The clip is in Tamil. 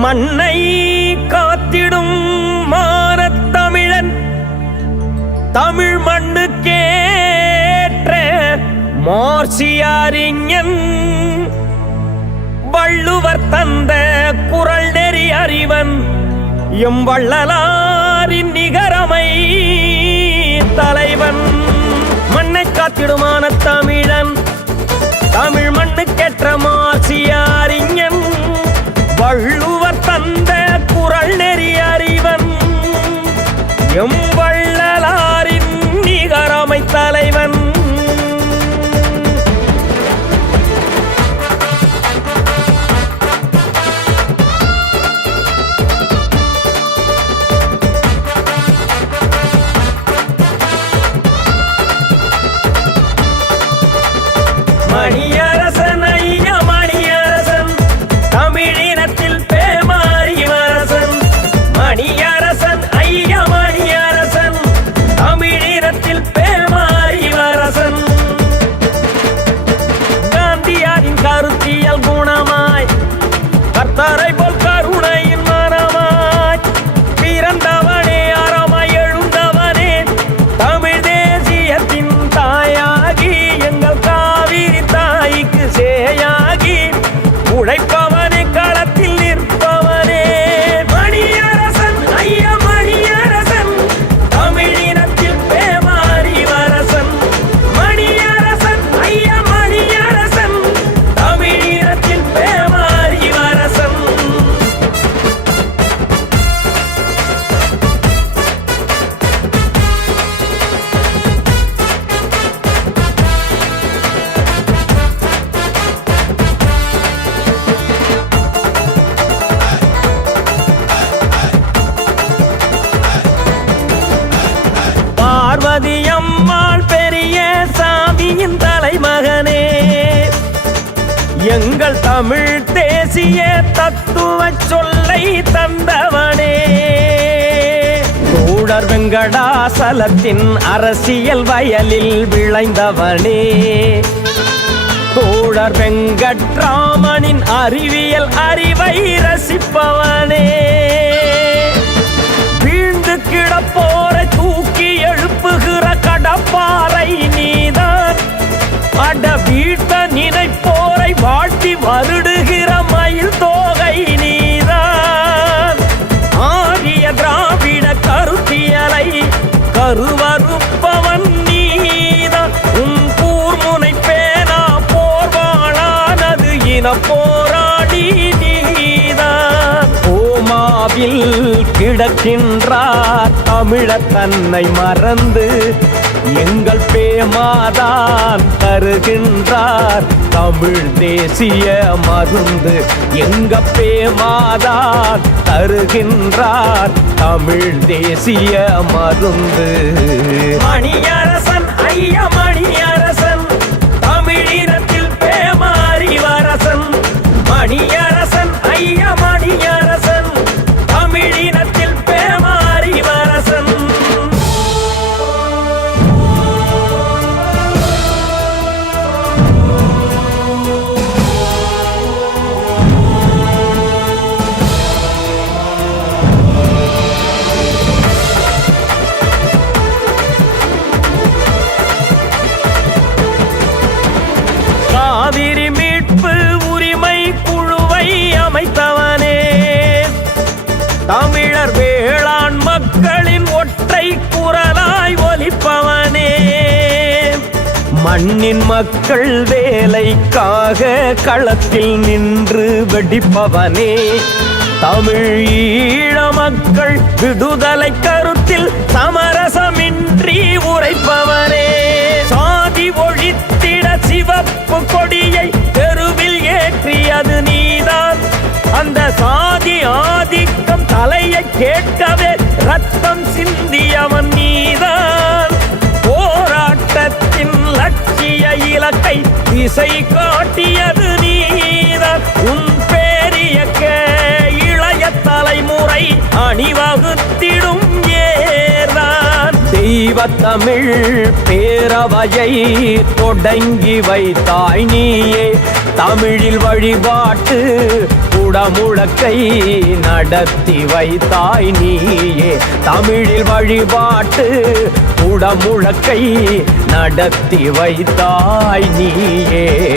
மண்ணை காத்திடும் மானத்தமிழன் தமிழ் மண்ணுக்கேற்ற மார்சியாரிஞன் வள்ளுவர் தந்த குறள் நெறி அறிவன் எம் வள்ளலாரின் நிகரமை தலைவன். மண்ணை காத்திடுமான தமிழன் தமிழ் மண்ணுக்கேற்ற மார்சியாரிஞன் வள்ளுவர் தந்த குறள் நெறி அறிவன் எம் வள்ளலாரின் நிகரமை தலைவன். மணியரசன் ஐயா மணியரசன் தமிழினத்தில் பேமாரிவரசன். மணியரசன் ஐயா மணியரசன் தமிழினத்தில் பேமாரிவரசன். காந்தியாரின் கருத்தியல் குணமாய் கர்த்தரை போல் கருணையின் மனமாய் பிறந்தவனே அறமாய் எழுந்தவனே தமிழ் தேசியத்தின் தாயாகி எங்கள் காவிரி தாய்க்கு சேயாகி உழைப்பவனே களத்தில் நிற்பவனே. மணியரசன் ஐயா மணியரசன் தமிழினத்தில் பேமாரிவரசன். மணியரசன் ஐயா மணியரசன் தமிழினத்தில் பேமாரிவரசன். பார்வதி அம்மாள் பெரிய சாமியின் தலைமகனே எங்கள் தமிழ் தேசிய தத்துவ சொல்லை தந்தவனே. தோழர் வெங்கடாசலத்தின் அரசியல் வயலில் விளைந்தவனே. தோழர் வெங்கட்ராமனின் அறிவியல் அறிவை ரசிப்பவனே. வீழ்ந்து கிடப்போரை தூக்கி எழுப்புகிற கடப்பாறை நீதான். அட வீட்ட நினைப்போரை வாழ்த்தி வருடுகிற மயில் தோகை நீதான். ஆரிய திராவிட கருத்தியலை கருவறுப்பவன் நீதான். உன் கூர்முனை பேனா போர்வாளானது இன போராடி நீதான். ஓமாவில் கிடக்கின்றார் தமிழர் தன்னை மறந்து எங்கள் பேமாதான் தருகின்றார் தமிழ் தேசிய மருந்து. எங்க பேமாதான் தருகின்றார் தமிழ் தேசிய மருந்து. மணியரசன் ஐயா மணியரசன் தமிழினத்தில் பேமாரிவரசன். மணியரசன் ஐயா மணியரசன் தமிழினத்தில் பேமாரிவரசன். காவிரி மீட்பு உரிமை குழுவை அமைத்தவனே. தமிழர் வேளாண் மக்களின் ஒற்றை குரலாய் ஒலிப்பவனே. மண்ணின் மக்கள் வேலைக்காக களத்தில் நின்று வெடிப்பவனே. தமிழ் ஈழ மக்கள் விடுதலை கருத்தில் சமரசமின்றி உரைப்பவனே. சாதி ஒழித்திட சிவப்பு கொடியை தெருவில் ஏற்றியது நீதான். அந்த சாதி ஆதிக்கம் தலையை கேட்கவே ரத்தம் சிந்தியவன் நீதான். போராட்டத்தின் லட்சிய இலக்கை திசை காட்டியது நீதான். உன் பேரியக்க இளைய தலைமுறை அணிவகுத்திடும் ஏதான். தெய்வத்தமிழ் பேரவையை தொடங்கி வைத்தாய் நீயே. தமிழில் வழிபாட்டு குடமுழக்கை நடத்தி வைத்தாய் நீயே. தமிழில் வழிபாட்டு குடமுழக்கை நடத்தி வைத்தாய் நீயே.